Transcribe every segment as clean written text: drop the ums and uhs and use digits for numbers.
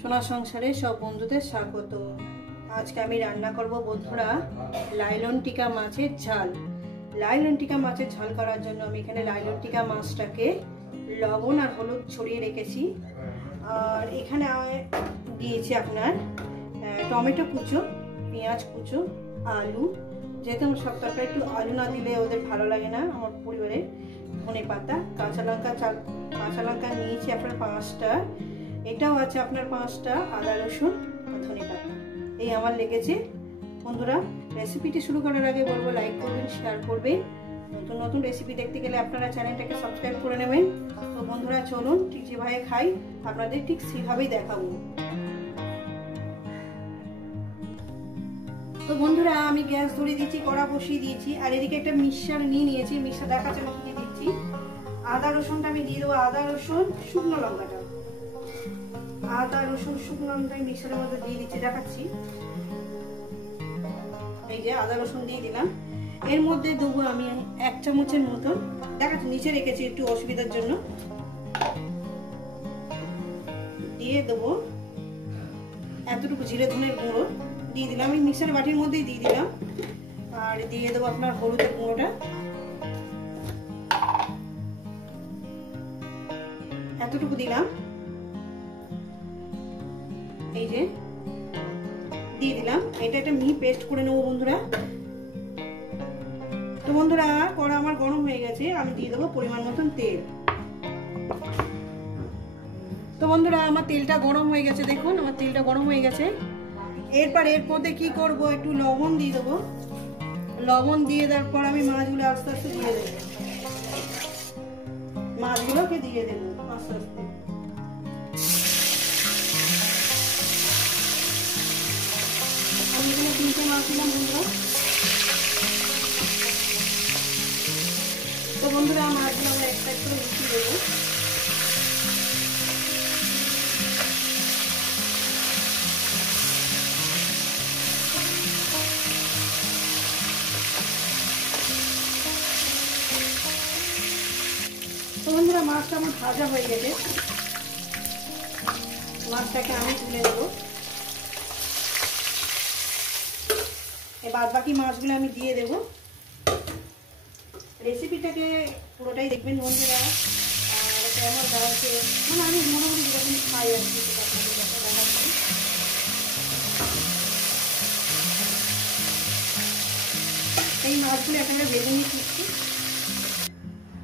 সোনা সংসারে সব বন্ধুদের স্বাগত। আজকে আমি রান্না করব বন্ধুরা লাইলন টিকা মাছের ঝাল। লাইলন টিকা মাছের ঝাল করার জন্য আমি এখানে লাইলন টিকা মাছটাকে লবণ আর হলুদ ছড়িয়ে রেখেছি। আর এখানে দিয়েছি আপনার টমেটো কুচো, পেঁয়াজ কুচো, আলু, যেহেতু আমার সব তরকারি একটু আলু না দিলে ওদের ভালো লাগে না আমার পরিবারে, ধনে পাতা, কাঁচা লঙ্কা নিয়েছি আপনার 5টা, এটাও আছে আপনার 5টা, আদা রসুন আর ধনে পাতা এই আমার লেগেছে। বন্ধুরা রেসিপিটি শুরু করার আগে বলবো লাইক করবেন, শেয়ার করবেন। নতুন নতুন রেসিপি দেখতে গেলে আপনারা চ্যানেলটাকে সাবস্ক্রাইব করে নেবেন। তো বন্ধুরা চলুন ঠিক যেভাবে খাই আপনাদের ঠিক সেভাবেই দেখাবো। তো বন্ধুরা আমি গ্যাস ধরিয়ে দিচ্ছি, কড়া বসিয়ে দিয়েছি, আর এদিকে একটা মিক্সচার নিয়েছি। মিক্সচার দেখাচ্ছে আমি কি দিচ্ছি। আদা রসুনটা আমি দিয়ে দেবো, আদা রসুন শুকনো লঙ্কাটা, আদা রসুন শুকনো লঙ্কা মিক্সচারের মধ্যে দিয়ে দিচ্ছি, দেখাচ্ছি। এই যে আদা রসুন দিয়ে দিলাম। এর মধ্যে দেবো আমি 1 চামচের মতন, দেখাচ্ছি নিচে রেখেছি একটু অসুবিধার জন্য, দিয়ে দেবো এতটুকু জিরে ধনের গুঁড়ো দিয়ে দিলাম, আমি মিক্সার বাটির মধ্যেই দিয়ে দিলাম। আর দিয়ে দেবো আপনার হলুদের গুঁড়োটা এতটুকু দিলাম, এই যে দিয়ে দিলাম। এটা একটা মিহি পেস্ট করে নেবো বন্ধুরা। তো বন্ধুরা কড়া আমার গরম হয়ে গেছে, আমি দিয়ে দেবো পরিমাণ মতন তেল। তো বন্ধুরা আমার তেলটা গরম হয়ে গেছে, দেখুন আমার তেলটা গরম হয়ে গেছে। এরপর এর মধ্যে কি করব, একটু লবণ দিয়ে দেবো। লবণ দিয়ে দেওয়ার পর আমি মাছগুলো আস্তে আস্তে দিয়ে দেবো, মাছগুলোকে দিয়ে দেবো আস্তে আস্তে। আমি এখানে 3টে মাছ দিলাম বন্ধুরা। তো বন্ধুরা মাছগুলো আমরা এক সাইড করে উঠিয়ে দেবো। তো বন্ধুরা মাছটা আমার ভাজা হয়ে গেছে, মাছটাকে আমি তুলে দেবো। বাদ বাকি মাছগুলো আমি দিয়ে দেবো। রেসিপিটাকে পুরোটাই দেখবেন বন্ধুরা। আর কেমন দেখাচ্ছে মানে আমি মোটামুটি যেরকম খাই আর কি সেটা আপনাদের দেখাচ্ছি। এই মাছগুলো এখানে ভেজে নিচ্ছি।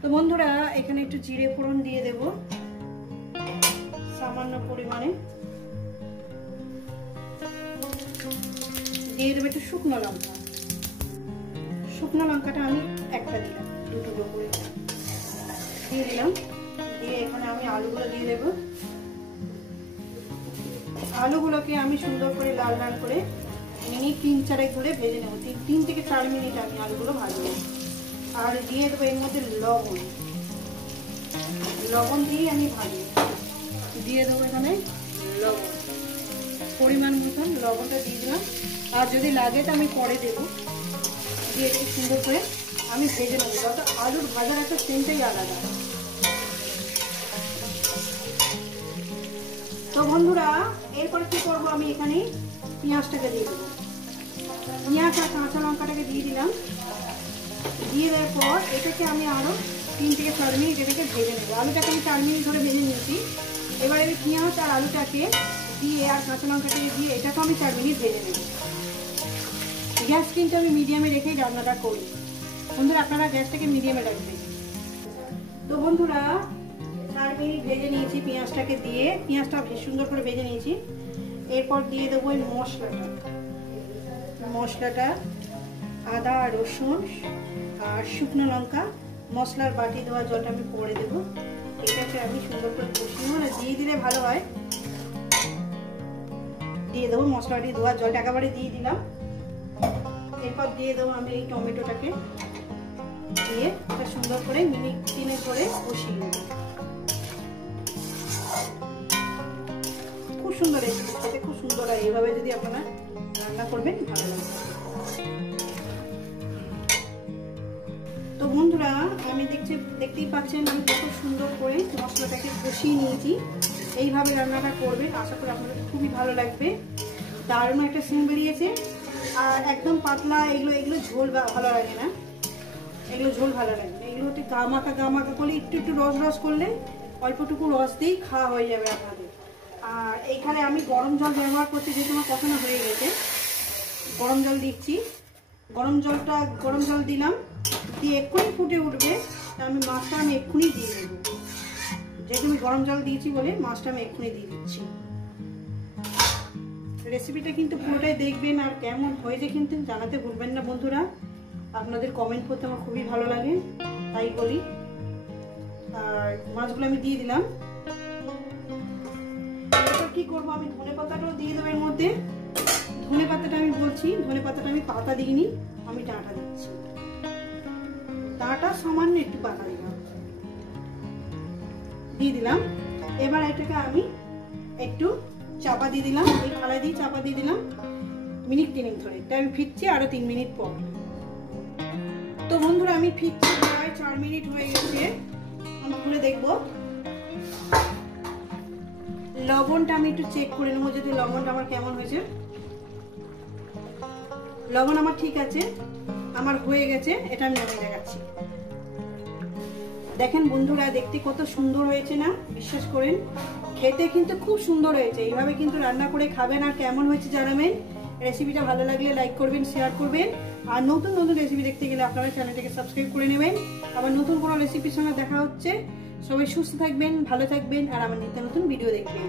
তো বন্ধুরা এখানে একটু জিরে ফোড়ন দিয়ে দেব সামান্য পরিমাণে, দিয়ে দেবো একটু শুকনো লঙ্কা। শুকনো লঙ্কাটা আমি একটা দিলাম, 2 টুকরো করে দিয়ে দিলাম। দিয়ে এখানে আমি আলুগুলো দিয়ে দেবো। আলুগুলোকে আমি সুন্দর করে লাল লাল করে মিনিট 3-4 ধরে ভেজে নেবো। 3 থেকে 4 মিনিট আমি আলুগুলো ভাজবো। আর দিয়ে দেবো এর মধ্যে লবণ দিয়ে আমি ভাজবো। দিয়ে দেবো এখানে লবণ, পরিমাণ মতন লবণটা দিয়ে দিলাম। আর যদি লাগে তো আমি পরে দেবো। দিয়ে এটাকে সুন্দর করে আমি ভেজে নেবো, যত আলুর ভাজার একটা সেন্টটাই আলাদা। তো বন্ধুরা এরপরে কি করবো, আমি এখানে পেঁয়াজটাকে দিয়ে দেবো। পেঁয়াজ আর কাঁচা লঙ্কাটাকে দিয়ে দিলাম। দিয়ে দেওয়ার পর এটাকে আমি আরও 3 থেকে 4 মিনিট এটাকে ভেজে নেবো। আলুটাকে আমি 4 মিনিট ধরে ভেজে নিয়েছি। এবার আমি পেঁয়াজ আর আলুটাকে দিয়ে আর কাঁচা লঙ্কাটাকে দিয়ে এটাকে আমি 4 মিনিট ভেজে নেব। গ্যাস কিন্তু আমি মিডিয়ামে রেখেই রান্নাটা করি বন্ধুরা, আপনারা গ্যাসটাকে মিডিয়ামে রাখবেন। তো বন্ধুরা 4 মিনিট ভেজে নিয়েছি পেঁয়াজটাকে দিয়ে, পেঁয়াজটা বেশ সুন্দর করে ভেজে নিয়েছি। এরপর দিয়ে দেবো এই মশলাটা আদা রসুন আর শুকনো লঙ্কা, মশলার বাটি দেওয়া জলটা আমি পরে দেবো। এটাকে আমি সুন্দর করে কষিয়ে নেবো, দিয়ে দিলে ভালো হয়। দিয়ে দেবো মশলা বাটি দেওয়া জলটা একেবারে দিয়ে দিলাম। এরপর দিয়ে দেবো আমি এই টমেটোটাকে, দিয়ে এটা সুন্দর করে মিনিট 3 করে কষিয়ে নেবো। খুব সুন্দর রেসিপি, খেতে খুব সুন্দর হয়। এইভাবে যদি আপনারা রান্না করবেন ভালো লাগবে। তো বন্ধুরা আমি দেখতেই পাচ্ছেন আমি কত সুন্দর করে মশলাটাকে কষিয়ে নিয়েছি। এইভাবে রান্নাটা করবেন, আশা করি আপনাদের খুবই ভালো লাগবে। দারুণ একটা সেন্ট বেরিয়েছে। আর একদম পাতলা এগুলো ঝোল ভালো লাগে না, এগুলো ঝোল ভালো লাগে না, এগুলো একটু গামাকা করলে একটু রস করলে অল্পটুকু রস দিয়েই খাওয়া হয়ে যাবে আপনাদের। আর এইখানে আমি গরম জল ব্যবহার করছি, যেহেতু আমার কষানো হয়ে গেছে। গরম জল দিচ্ছি, গরম জল দিলাম, দিয়ে এক্ষুনি ফুটে উঠবে। আমি মাছটা এক্ষুনি দিয়ে দেব, যেহেতু আমি গরম জল দিয়েছি বলে মাছটা আমি এক্ষুনি দিয়ে দিচ্ছি। রেসিপিটা কিন্তু পুরোটাই দেখবেন, আর কেমন হয়েছে কিন্তু জানাতে ভুলবেন না বন্ধুরা। আপনাদের কমেন্ট করতে আমার খুবই ভালো লাগে, তাই বলি। আর মাছগুলো আমি দিয়ে দিলাম। এরপর কি করবো, আমি ধনে পাতাটাও দিয়ে দেবো এর মধ্যে। ধনে পাতাটা আমি বলছি, ধনে পাতাটা আমি পাতা দিইনি, আমি ডাঁটা দিচ্ছি। ডাঁটা সামান্য একটু পাতা দিয়ে দিলাম। এবার এটাকে আমি একটু চাপা দিয়ে দিলাম, এই থালায় দিয়ে চাপা দিয়ে দিলাম মিনিট 3 ধরে। তাই আমি ফিরছি আরো 3 মিনিট পর। তো বন্ধুরা আমি ফিরছি, প্রায় 4 মিনিট হয়ে গেছে। আমি খুলে দেখবো লবণটা আমি একটু চেক করে নেবো, যদি লবণটা আমার কেমন হয়েছে। লবণ আমার ঠিক আছে, আমার হয়ে গেছে। এটা আমি নামিয়ে দেখাচ্ছি। দেখেন বন্ধুরা, দেখতে কত সুন্দর হয়েছে না? বিশ্বাস করেন, খেতে কিন্তু খুব সুন্দর হয়েছে। এইভাবে কিন্তু রান্না করে খাবেন, আর কেমন হয়েছে জানাবেন। রেসিপিটা ভালো লাগলে লাইক করবেন, শেয়ার করবেন। আর নতুন রেসিপি দেখতে গেলে আপনারা চ্যানেলটাকে সাবস্ক্রাইব করে নেবেন। আবার নতুন কোনো রেসিপির সঙ্গে দেখা হচ্ছে। সবাই সুস্থ থাকবেন, ভালো থাকবেন, আর আমার নিত্য নতুন ভিডিও দেখবেন।